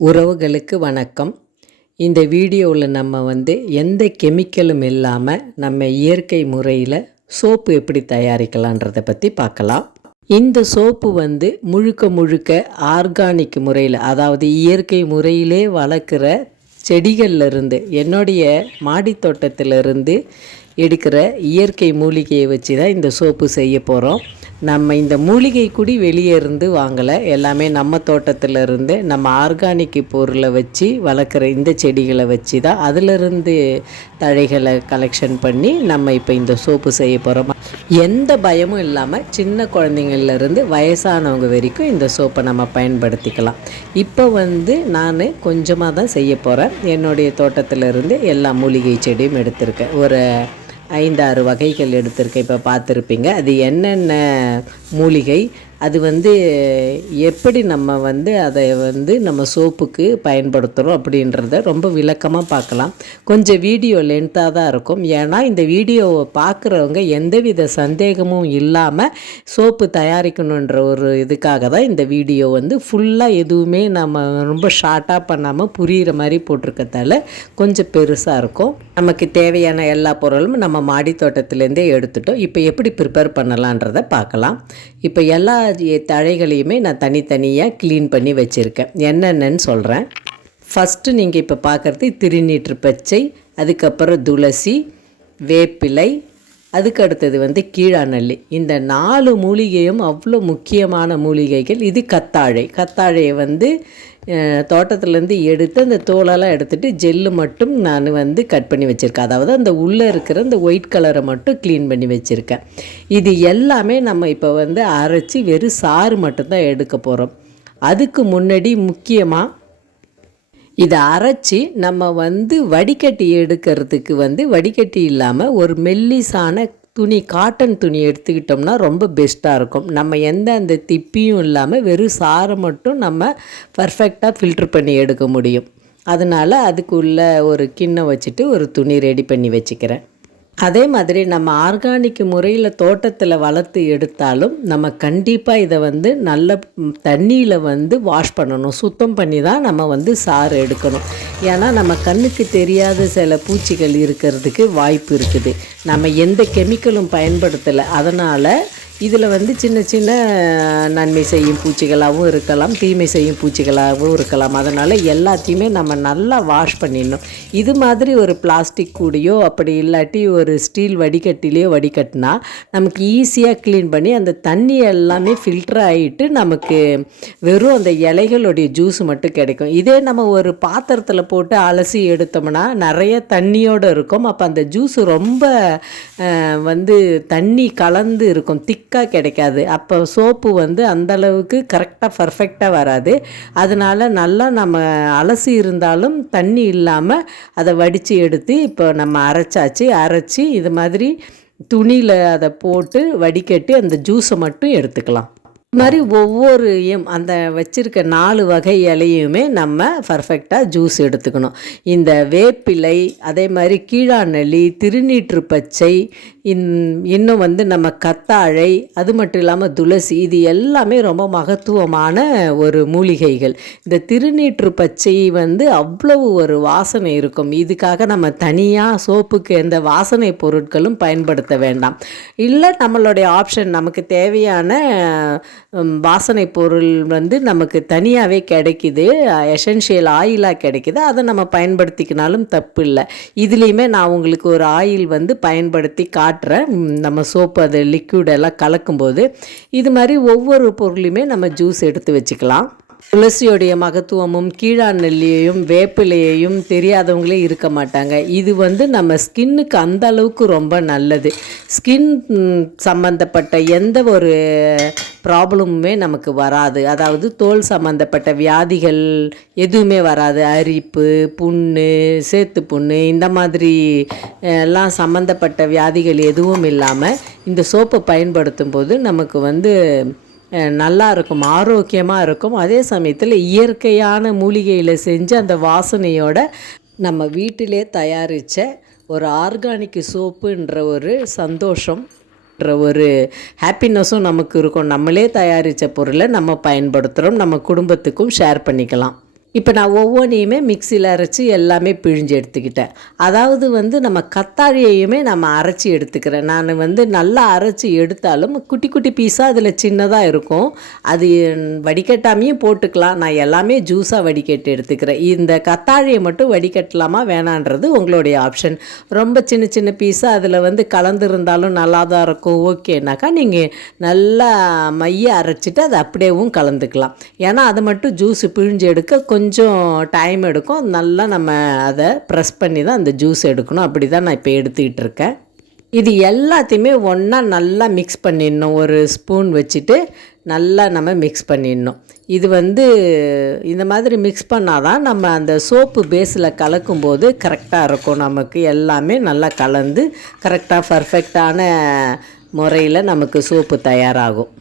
உறவுகளுக்கு வணக்கம். இந்த வீடியோவில் நம்ம வந்து எந்த கெமிக்கலும் இல்லாமல் நம்ம இயற்கை முறையில் சோப்பு எப்படி தயாரிக்கலான்றதை பற்றி பார்க்கலாம் இந்த சோப்பு வந்து முழுக்க முழுக்க ஆர்கானிக் முறையில் அதாவது இயற்கை முறையிலே வளர்க்குற செடிகள்லேருந்து என்னுடைய மாடித்தோட்டத்திலிருந்து எடுக்கிற இயற்கை மூலிகையை வச்சு தான் இந்த சோப்பு செய்ய போகிறோம் நம்ம இந்த மூலிகை குடி வெளியே இருந்து வாங்கலை. எல்லாமே நம்ம தோட்டத்தில் இருந்து நம்ம ஆர்கானிக் பொருளை வச்சு வளர்க்குற இந்த செடிகளை வச்சு தான் அதிலிருந்து தழைகளை கலெக்ஷன் பண்ணி நம்ம இப்போ இந்த சோப்பு செய்ய போகிறோம் எந்த பயமும் இல்லாமல் சின்ன குழந்தைங்கள்லேருந்து வயசானவங்க வரைக்கும் இந்த சோப்பை நம்ம பயன்படுத்திக்கலாம். இப்போ வந்து நான் கொஞ்சமாக தான் செய்ய போகிறேன் என்னுடைய தோட்டத்தில் இருந்து எல்லா மூலிகை செடியும் எடுத்திருக்கேன். ஒரு ஐந்தாறு வகைகள் எடுத்திருக்கேன். இப்போ பார்த்துருப்பீங்க. அது என்னென்ன மூலிகை அது வந்து எப்படி நம்ம வந்து அதை வந்து நம்ம சோப்புக்கு பயன்படுத்துகிறோம் அப்படின்றத ரொம்ப விளக்கமாக பார்க்கலாம். கொஞ்சம் வீடியோ லென்த்தாக தான் இருக்கும். ஏன்னா இந்த வீடியோவை பார்க்குறவங்க எந்தவித சந்தேகமும் இல்லாமல் சோப்பு தயாரிக்கணுன்ற ஒரு இதுக்காக தான் இந்த வீடியோ வந்து ஃபுல்லாக எதுவுமே நம்ம ரொம்ப ஷார்ட்டாக பண்ணாமல் புரிகிற மாதிரி போட்டிருக்கதால கொஞ்சம் பெருசாக இருக்கும். நமக்கு தேவையான எல்லா பொருளும் நம்ம மாடி தோட்டத்துலேருந்தே எடுத்துட்டோம். இப்போ எப்படி ப்ரிப்பேர் பண்ணலான்றதை பார்க்கலாம். இப்போ எல்லா தழைகளையுமே நான் தனித்தனியாக க்ளீன் பண்ணி வச்சுருக்கேன். என்னென்னு சொல்கிறேன் ஃபஸ்ட்டு நீங்கள் இப்போ பார்க்குறது திருநீற்று பச்சை அதுக்கப்புறம் துளசி வேப்பிலை அதுக்கு அடுத்தது வந்து கீழாநெல்லி இந்த நாலு மூலிகையும் அவ்வளோ முக்கியமான மூலிகைகள். இது கத்தாழை. கத்தாழையை வந்து தோட்டத்துலேருந்து எடுத்து அந்த தோலெல்லாம் எடுத்துகிட்டு ஜெல்லு மட்டும் நான் வந்து கட் பண்ணி வச்சுருக்கேன். அதாவது அந்த உள்ளே இருக்கிற அந்த ஒயிட் கலரை மட்டும் க்ளீன் பண்ணி வச்சுருக்கேன். இது எல்லாமே நம்ம இப்போ வந்து அரைச்சி வெறும் சாறு மட்டும்தான் எடுக்க போகிறோம் அதுக்கு முன்னாடி முக்கியமாக இதை அரைச்சி நம்ம வந்து வடிகட்டி எடுக்கிறதுக்கு வந்து வடிகட்டி இல்லாமல் ஒரு மெல்லிசான துணி காட்டன் துணி எடுத்துக்கிட்டோம்னா ரொம்ப பெஸ்ட்டாக இருக்கும். நம்ம எந்த அந்த திப்பியும் இல்லாமல் வெறும் சாரை மட்டும் நம்ம பர்ஃபெக்டாக ஃபில்ட்ரு பண்ணி எடுக்க முடியும். அதனால் அதுக்குள்ளே ஒரு கிண்ணம் வச்சுட்டு ஒரு துணி ரெடி பண்ணி வச்சுக்கிறேன். அதே மாதிரி நம்ம ஆர்கானிக் முறையில் தோட்டத்தில் வளர்த்து எடுத்தாலும் நம்ம கண்டிப்பாக இதை வந்து நல்ல தண்ணியில் வந்து வாஷ் பண்ணணும். சுத்தம் பண்ணி தான் நம்ம வந்து சாறு எடுக்கணும். ஏன்னா நம்ம கண்ணுக்கு தெரியாத சில பூச்சிகள் இருக்கிறதுக்கு வாய்ப்பு இருக்குது. நம்ம எந்த கெமிக்கலும் பயன்படுத்தலை. அதனால் இதில் வந்து சின்ன சின்ன நன்மை செய்யும் பூச்சிகளாகவும் இருக்கலாம் தீமை செய்யும் பூச்சிகளாகவும் இருக்கலாம். அதனால் எல்லாத்தையுமே நம்ம நல்லா வாஷ் பண்ணிடணும். இது மாதிரி ஒரு பிளாஸ்டிக் கூடையோ அப்படி இல்லாட்டி ஒரு ஸ்டீல் வடிகட்டிலேயோ வடிகட்டினா நமக்கு ஈஸியாக க்ளீன் பண்ணி அந்த தண்ணி எல்லாமே ஃபில்டர் ஆகிட்டு நமக்கு வெறும் அந்த இலைகளுடைய ஜூஸ் மட்டும் கிடைக்கும். இதே நம்ம ஒரு பாத்திரத்தில் போட்டு அலசி எடுத்தோம்னா நிறைய தண்ணியோடு இருக்கும். அப்போ அந்த ஜூஸ் ரொம்ப வந்து தண்ணி கலந்து இருக்கும் திக் திக்காக கிடைக்காது. அப்போ சோப்பு வந்து அந்தளவுக்கு கரெக்டாக பர்ஃபெக்டாக வராது. அதனால் நல்லா நம்ம அலசி இருந்தாலும் தண்ணி இல்லாமல் அதை வடித்து எடுத்து இப்போ நம்ம அரைச்சாச்சு. அரைச்சி இது மாதிரி துணியில் அதை போட்டு வடிகட்டி அந்த ஜூஸை மட்டும் எடுத்துக்கலாம். இது மாதிரி ஒவ்வொரு அந்த வச்சுருக்க நாலு வகை இலையுமே நம்ம பர்ஃபெக்டாக ஜூஸ் எடுத்துக்கணும். இந்த வேப்பிலை அதே மாதிரி கீழாநெல்லி திருநீற்று பச்சை இன் இன்னும் வந்து நம்ம கத்தாழை அது மட்டும் இல்லாமல் துளசி இது எல்லாமே ரொம்ப மகத்துவமான ஒரு மூலிகைகள். இந்த திருநீற்று பச்சை வந்து அவ்வளவு ஒரு வாசனை இருக்கும். இதுக்காக நம்ம தனியாக சோப்புக்கு எந்த வாசனை பொருட்களும் பயன்படுத்த வேண்டாம். இல்லை நம்மளுடைய ஆப்ஷன் நமக்கு தேவையான வாசனை பொருள் வந்து நமக்கு தனியாகவே கிடைக்கிது எசென்ஷியல் ஆயிலாக கிடைக்கிது அதை நம்ம பயன்படுத்திக்கினாலும் தப்பு இல்லை இதுலேயுமே நான் உங்களுக்கு ஒரு ஆயில் வந்து பயன்படுத்தி காட்டுறேன் நம்ம சோப்பு அது லிக்யூடெல்லாம் எல்லாம் கலக்கும்போது இது மாதிரி ஒவ்வொரு பொருளையுமே நம்ம ஜூஸ் எடுத்து வச்சுக்கலாம். துளசியோடைய மகத்துவமும் கீழாநெல்லியையும் வேப்பிலையையும் தெரியாதவங்களே இருக்க மாட்டாங்க. இது வந்து நம்ம ஸ்கின்னுக்கு அந்த அளவுக்கு ரொம்ப நல்லது. ஸ்கின் சம்மந்தப்பட்ட எந்த ஒரு ப்ராப்ளமுமே நமக்கு வராது. அதாவது தோல் சம்மந்தப்பட்ட வியாதிகள் எதுவுமே வராது. அரிப்பு புண்ணு சேத்து புண்ணு இந்த மாதிரி எல்லாம் சம்மந்தப்பட்ட வியாதிகள் எதுவும் இல்லாமல் இந்த சோப்பை பயன்படுத்தும் போது நமக்கு வந்து நல்லா இருக்கும் ஆரோக்கியமாக இருக்கும். அதே சமயத்தில் இயற்கையான மூலிகையில் செஞ்சு அந்த வாசனையோட நம்ம வீட்டிலே தயாரித்த ஒரு ஆர்கானிக் சோப்புன்ற ஒரு சந்தோஷம் ஒரு ஹாப்பினஸும் நமக்கு இருக்கும். நம்மளே தயாரித்த பொருளை நம்ம பயன்படுத்துகிறோம் நம்ம குடும்பத்துக்கும் ஷேர் பண்ணிக்கலாம். இப்போ நான் ஒவ்வொன்றையுமே மிக்சியில் அரைச்சி எல்லாமே பிழிஞ்சு எடுத்துக்கிட்டேன். அதாவது வந்து நம்ம கத்தாழையுமே நம்ம அரைச்சி எடுத்துக்கிறேன். நான் வந்து நல்லா அரைச்சி எடுத்தாலும் குட்டி குட்டி பீஸாக அதில் சின்னதாக இருக்கும். அது வடிகட்டாமையும் போட்டுக்கலாம். நான் எல்லாமே ஜூஸாக வடிகட்டி எடுத்துக்கிறேன். இந்த கத்தாழையை மட்டும் வடிகட்டலாமா வேணான்றது உங்களுடைய ஆப்ஷன் ரொம்ப சின்ன சின்ன பீஸாக அதில் வந்து கலந்துருந்தாலும் நல்லா தான் இருக்கும். ஓகேனாக்கா நீங்கள் நல்லா மைய அரைச்சிட்டு அதை அப்படியேவும் கலந்துக்கலாம். ஏன்னா அது மட்டும் ஜூஸ் பிழிஞ்சு எடுக்க கொஞ்சம் கொஞ்சம் டைம் எடுக்கும். நல்லா நம்ம அதை ப்ரெஸ் பண்ணி தான் அந்த ஜூஸ் எடுக்கணும். அப்படி தான் நான் இப்போ எடுத்துக்கிட்டு இருக்கேன். இது எல்லாத்தையுமே ஒன்றா நல்லா மிக்ஸ் பண்ணிடணும். ஒரு ஸ்பூன் வச்சுட்டு நல்லா நம்ம மிக்ஸ் பண்ணிடணும். இது வந்து இந்த மாதிரி மிக்ஸ் பண்ணால் தான் நம்ம அந்த சோப்பு பேஸில் கலக்கும்போது கரெக்டாக இருக்கும். நமக்கு எல்லாமே நல்லா கலந்து கரெக்டாக பர்ஃபெக்டான முறையில் நமக்கு சோப்பு தயாராகும்.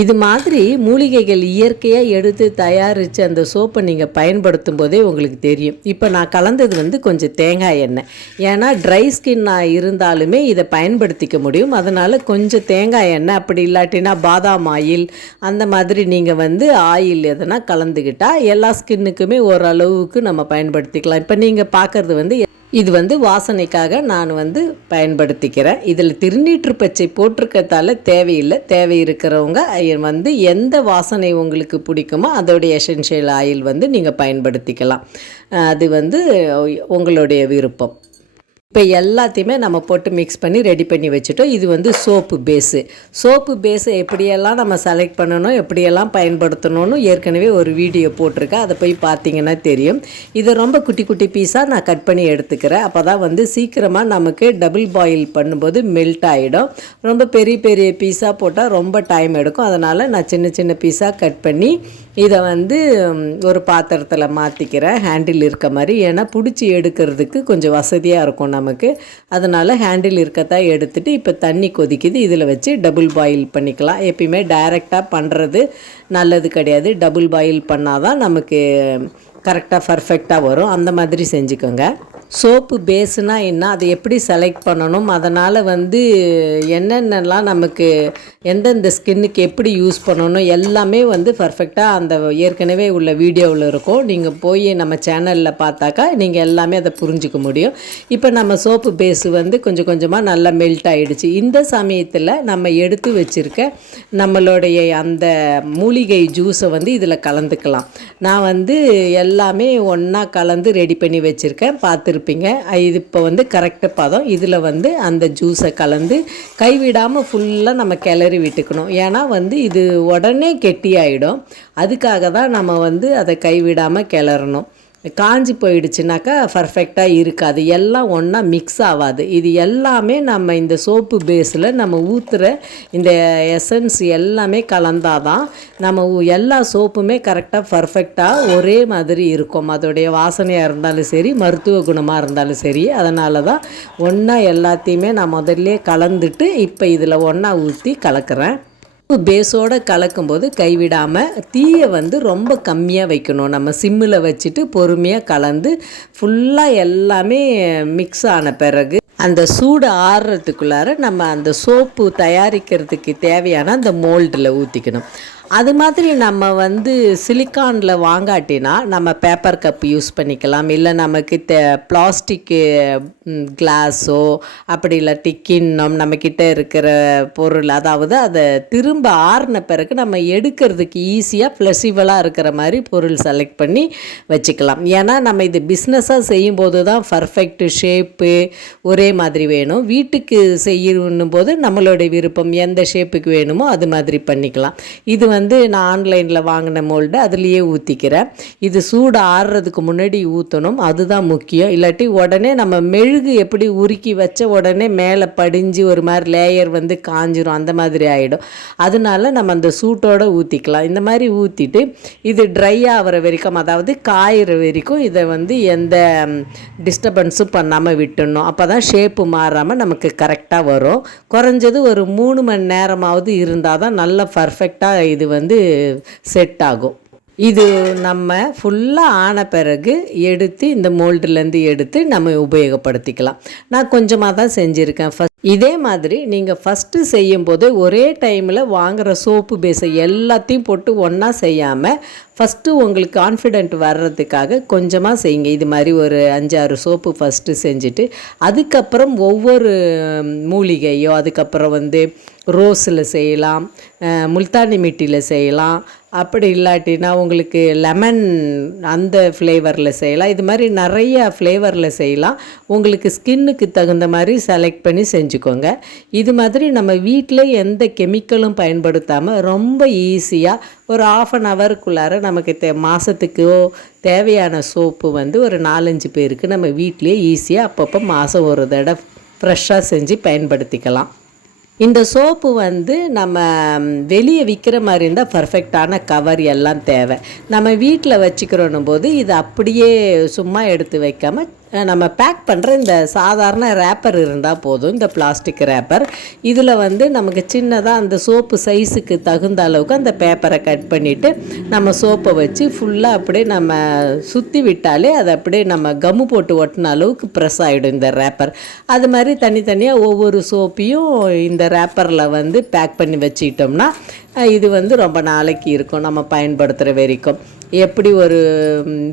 இது மாதிரி மூலிகைகள் இயற்கையாக எடுத்து தயாரித்து அந்த சோப்பை நீங்கள் பயன்படுத்தும் போதே உங்களுக்கு தெரியும். இப்போ நான் கலந்தது வந்து கொஞ்சம் தேங்காய் எண்ணெய். ஏன்னா ட்ரை ஸ்கின்னாக இருந்தாலுமே இதை பயன்படுத்திக்க முடியும். அதனால் கொஞ்சம் தேங்காய் எண்ணெய் அப்படி இல்லாட்டினா பாதாம் ஆயில் அந்த மாதிரி நீங்கள் வந்து ஆயில் எதனா கலந்துக்கிட்டால் எல்லா ஸ்கின்னுக்குமே ஓரளவுக்கு நம்ம பயன்படுத்திக்கலாம். இப்போ நீங்கள் பார்க்குறது வந்து இது வந்து வாசனைக்காக நான் வந்து பயன்படுத்திக்கிறேன். இதில் திருநீற்று பச்சை போட்டிருக்கத்தால தேவையில்லை. தேவை இருக்கிறவங்க வந்து எந்த வாசனை உங்களுக்கு பிடிக்குமோ அதோடைய எசென்ஷியல் ஆயில் வந்து நீங்கள் பயன்படுத்திக்கலாம். அது வந்து உங்களுடைய விருப்பம். இப்போ எல்லாத்தையுமே நம்ம போட்டு மிக்ஸ் பண்ணி ரெடி பண்ணி வச்சுட்டோம். இது வந்து சோப்பு பேஸு சோப்பு பேஸை எப்படியெல்லாம் நம்ம செலக்ட் பண்ணணும் எப்படியெல்லாம் பயன்படுத்தணும்னு ஏற்கனவே ஒரு வீடியோ போட்டிருக்கேன். அதை போய் பார்த்தீங்கன்னா தெரியும். இதை ரொம்ப குட்டி குட்டி பீஸாக நான் கட் பண்ணி எடுத்துக்கிறேன். அப்போ தான் வந்து சீக்கிரமாக நமக்கு டபுள் பாயில் பண்ணும்போது மெல்ட் ஆகிடும் ரொம்ப பெரிய பெரிய பீஸாக போட்டால் ரொம்ப டைம் எடுக்கும். அதனால் நான் சின்ன சின்ன பீஸாக கட் பண்ணி இதை வந்து ஒரு பாத்திரத்தில் மாற்றிக்கிறேன் ஹேண்டில் இருக்க மாதிரி. ஏன்னா பிடிச்சி எடுக்கிறதுக்கு கொஞ்சம் வசதியாக இருக்கும் நமக்கு. அதனால் ஹேண்டில் இருக்கத்தான் எடுத்துகிட்டு இப்போ தண்ணி கொதிக்குது. இதில் வச்சு டபுள் பாயில் பண்ணிக்கலாம். எப்பயுமே டைரெக்டாக பண்ணுறது நல்லது கிடையாது. டபுள் பாயில் பண்ணால் தான் நமக்கு கரெக்டாக பர்ஃபெக்டாக வரும். அந்த மாதிரி செஞ்சுக்கோங்க. சோப்பு பேஸுனால் என்ன? அதை எப்படி செலக்ட் பண்ணணும்? அதனால் வந்து என்னென்னலாம் நமக்கு எந்தெந்த ஸ்கின்னுக்கு எப்படி யூஸ் பண்ணணும்? எல்லாமே வந்து பர்ஃபெக்டாக அந்த ஏற்கனவே உள்ள வீடியோவில் இருக்கும். நீங்கள் போய் நம்ம சேனலில் பார்த்தாக்கா நீங்கள் எல்லாமே அதை புரிஞ்சிக்க முடியும். இப்போ நம்ம சோப்பு பேஸு வந்து கொஞ்சம் கொஞ்சமாக நல்லா மெல்ட் ஆகிடுச்சு இந்த சமயத்தில் நம்ம எடுத்து வச்சுருக்க நம்மளுடைய அந்த மூலிகை ஜூஸை வந்து இதில் கலந்துக்கலாம். நான் வந்து எல்லாமே ஒன்றா கலந்து ரெடி பண்ணி வச்சுருக்கேன். பார்த்து பார்த்துருப்பீங்க இது இப்போ வந்து கரெக்டு பதம். இதில் வந்து அந்த ஜூஸை கலந்து கைவிடாமல் ஃபுல்லாக நம்ம கிளறி விட்டுக்கணும். ஏன்னா வந்து இது உடனே கெட்டியாயிடும். அதுக்காக தான் நம்ம வந்து அதை கைவிடாமல் கிளறணும். காஞ்சி போயிடுச்சுனாக்கா பர்ஃபெக்டாக இருக்காது. எல்லாம் ஒன்றா மிக்ஸ் ஆகாது இது எல்லாமே நம்ம இந்த சோப்பு பேஸில் நம்ம ஊற்றுற இந்த எசன்ஸ் எல்லாமே கலந்தாதான் நம்ம எல்லா சோப்புமே கரெக்டாக பர்ஃபெக்டாக ஒரே மாதிரி இருக்கும். அதோடைய வாசனையாக இருந்தாலும் சரி மருத்துவ குணமாக இருந்தாலும் சரி. அதனால தான் ஒன்றா எல்லாத்தையுமே நான் முதல்ல கலந்துட்டு இப்போ இதில் ஒன்றா ஊற்றி கலக்கிறேன். பேஸோடு கலக்கும்போது கைவிடாமல் தீயை வந்து ரொம்ப கம்மியாக வைக்கணும். நம்ம சிம்மில் வச்சுட்டு பொறுமையாக கலந்து ஃபுல்லாக எல்லாமே மிக்ஸ் ஆன பிறகு அந்த சூடு ஆறுறதுக்குள்ளார நம்ம அந்த சோப்பு தயாரிக்கிறதுக்கு தேவையான அந்த மோல்டில் ஊற்றிக்கணும் அது மாதிரி நம்ம வந்து சிலிக்கானில் வாங்காட்டினா நம்ம பேப்பர் கப் யூஸ் பண்ணிக்கலாம். இல்லை நமக்கு தே பிளாஸ்டிக்கு கிளாஸோ அப்படி இல்லாட்டி கிண்ணம் நம்மக்கிட்ட இருக்கிற பொருள் அதாவது அதை திரும்ப ஆறின பிறகு நம்ம எடுக்கிறதுக்கு ஈஸியாக ஃப்ளெக்சிபிளாக இருக்கிற மாதிரி பொருள் செலக்ட் பண்ணி வச்சுக்கலாம். ஏன்னா நம்ம இது பிஸ்னஸாக செய்யும்போது தான் பர்ஃபெக்ட்டு ஷேப்பு ஒரே மாதிரி வேணும். வீட்டுக்கு செய்யணும் போது நம்மளுடைய விருப்பம் எந்த ஷேப்புக்கு வேணுமோ அது மாதிரி பண்ணிக்கலாம். இது வந்து நான் ஆன்லைனில் வாங்கின மோல்டு அதுலேயே ஊற்றிக்கிறேன் இது சூடு ஆறுறதுக்கு முன்னாடி ஊற்றணும் அதுதான் முக்கியம். இல்லாட்டி உடனே நம்ம மெழுகு எப்படி உருக்கி வச்ச உடனே மேலே படிஞ்சு ஒரு மாதிரி லேயர் வந்து காஞ்சிரும். அந்த மாதிரி ஆகிடும் அதனால நம்ம அந்த சூட்டோடு ஊற்றிக்கலாம் இந்த மாதிரி ஊற்றிட்டு இது ட்ரை ஆகிற வரைக்கும் அதாவது காயிற வரைக்கும் இதை வந்து எந்த டிஸ்டர்பன்ஸும் பண்ணாமல் விட்டுடணும். அப்போ தான் ஷேப்பு மாறாமல் நமக்கு கரெக்டாக வரும். குறைஞ்சது ஒரு மூணு மணி நேரமாவது இருந்தால் தான் நல்ல பர்ஃபெக்டாக இது வந்து செட் ஆகும். இது நம்ம ஃபுல்லாக ஆன பிறகு எடுத்து இந்த மோல்டுலேருந்து எடுத்து நம்ம உபயோகப்படுத்திக்கலாம். நான் கொஞ்சமாக தான் செஞ்சுருக்கேன். ஃபஸ்ட் இதே மாதிரி நீங்கள் ஃபஸ்ட்டு செய்யும்போது ஒரே டைமில் வாங்குகிற சோப்பு பேஸை எல்லாத்தையும் போட்டு ஒன்றா செய்யாமல் ஃபஸ்ட்டு உங்களுக்கு கான்ஃபிடென்ட் வர்றதுக்காக கொஞ்சமாக செய்யுங்க. இது மாதிரி ஒரு அஞ்சாறு சோப்பு ஃபஸ்ட்டு செஞ்சுட்டு அதுக்கப்புறம் ஒவ்வொரு மூலிகையோ அதுக்கப்புறம் வந்து ரோஸில் செய்யலாம் முல்தானி மிட்டியில் செய்யலாம் அப்படி இல்லாட்டினா உங்களுக்கு லெமன் அந்த ஃப்ளேவரில் செய்யலாம். இது மாதிரி நிறைய ஃப்ளேவரில் செய்யலாம். உங்களுக்கு ஸ்கின்னுக்கு தகுந்த மாதிரி செலக்ட் பண்ணி செஞ்சுக்கோங்க. இது மாதிரி நம்ம வீட்டில் எந்த கெமிக்கலும் பயன்படுத்தாமல் ரொம்ப ஈஸியாக ஒரு ஆஃப் அன் ஹவருக்குள்ளார நமக்கு தே மாதத்துக்கோ தேவையான சோப்பு வந்து ஒரு நாலஞ்சு பேருக்கு நம்ம வீட்டிலேயே ஈஸியாக அப்பப்போ மாதம் ஒரு தடவை ஃப்ரெஷ்ஷாக செஞ்சு பயன்படுத்திக்கலாம். இந்த சோப்பு வந்து நம்ம வெளியே விற்கிற மாதிரி இருந்தால் பர்ஃபெக்டான கவர் எல்லாம் தேவை. நம்ம வீட்டில் வச்சுக்கிறோன்னும் போது இது அப்படியே சும்மா எடுத்து வைக்காமல் நம்ம பேக் பண்ணுற இந்த சாதாரண ரேப்பர் இருந்தால் போதும் இந்த பிளாஸ்டிக் ரேப்பர் இதில் வந்து நமக்கு சின்னதாக அந்த சோப்பு சைஸுக்கு தகுந்த அளவுக்கு அந்த பேப்பரை கட் பண்ணிவிட்டு நம்ம சோப்பை வச்சு ஃபுல்லாக அப்படியே நம்ம சுற்றி விட்டாலே அது அப்படியே நம்ம கம்மு போட்டு ஒட்டின அளவுக்கு ப்ரெஸ் ஆகிடும் இந்த ரேப்பர் அது மாதிரி தனித்தனியாக ஒவ்வொரு சோப்பையும் இந்த ரேப்பரில் வந்து பேக் பண்ணி வச்சுக்கிட்டோம்னா இது வந்து ரொம்ப நாளைக்கு இருக்கும் நம்ம பயன்படுத்துகிற வரைக்கும். எப்படி ஒரு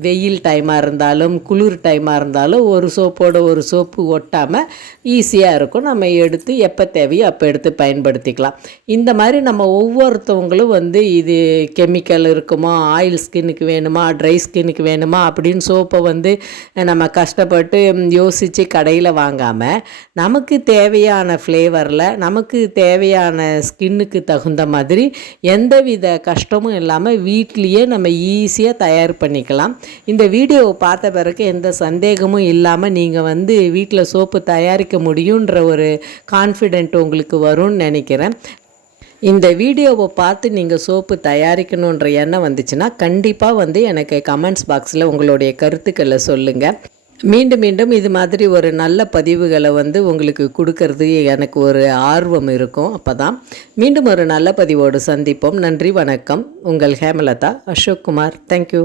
வெயில் டைமாக இருந்தாலும் குளிர் டைமாக இருந்தாலும் ஒரு சோப்போட ஒரு சோப்பு ஒட்டாமல் ஈஸியாக இருக்கும். நம்ம எடுத்து எப்போ தேவையோ அப்போ எடுத்து பயன்படுத்திக்கலாம். இந்த மாதிரி நம்ம ஒவ்வொருத்தவங்களும் வந்து இது கெமிக்கல் இருக்குமா ஆயில் ஸ்கின்னுக்கு வேணுமா ட்ரை ஸ்கின்னுக்கு வேணுமா அப்படின்னு சோப்பை வந்து நம்ம கஷ்டப்பட்டு யோசித்து கடையில் வாங்காமல் நமக்கு தேவையான ஃப்ளேவரில் நமக்கு தேவையான ஸ்கின்னுக்கு தகுந்த மாதிரி எந்தவித கஷ்டமும் இல்லாமல் வீட்லேயே நம்ம ஈ ஈஸியாக தயார் பண்ணிக்கலாம். இந்த வீடியோவை பார்த்த பிறகு எந்த சந்தேகமும் இல்லாமல் நீங்கள் வந்து வீட்டில் சோப்பு தயாரிக்க முடியுன்ற ஒரு கான்ஃபிடென்ட் உங்களுக்கு வரும்னு நினைக்கிறேன். இந்த வீடியோவை பார்த்து நீங்கள் சோப்பு தயாரிக்கணுன்ற எண்ணம் வந்துச்சுன்னா கண்டிப்பாக வந்து எனக்கு கமெண்ட்ஸ் பாக்ஸில் உங்களுடைய கருத்துக்களை சொல்லுங்கள் மீண்டும் மீண்டும் இது மாதிரி ஒரு நல்ல பதிவுகளை வந்து உங்களுக்கு கொடுக்கறது எனக்கு ஒரு ஆர்வம் இருக்கும். அப்போ தான் மீண்டும் ஒரு நல்ல பதிவோடு சந்திப்போம். நன்றி வணக்கம். உங்கள் ஹேமலதா அசோக் குமார். தேங்க்யூ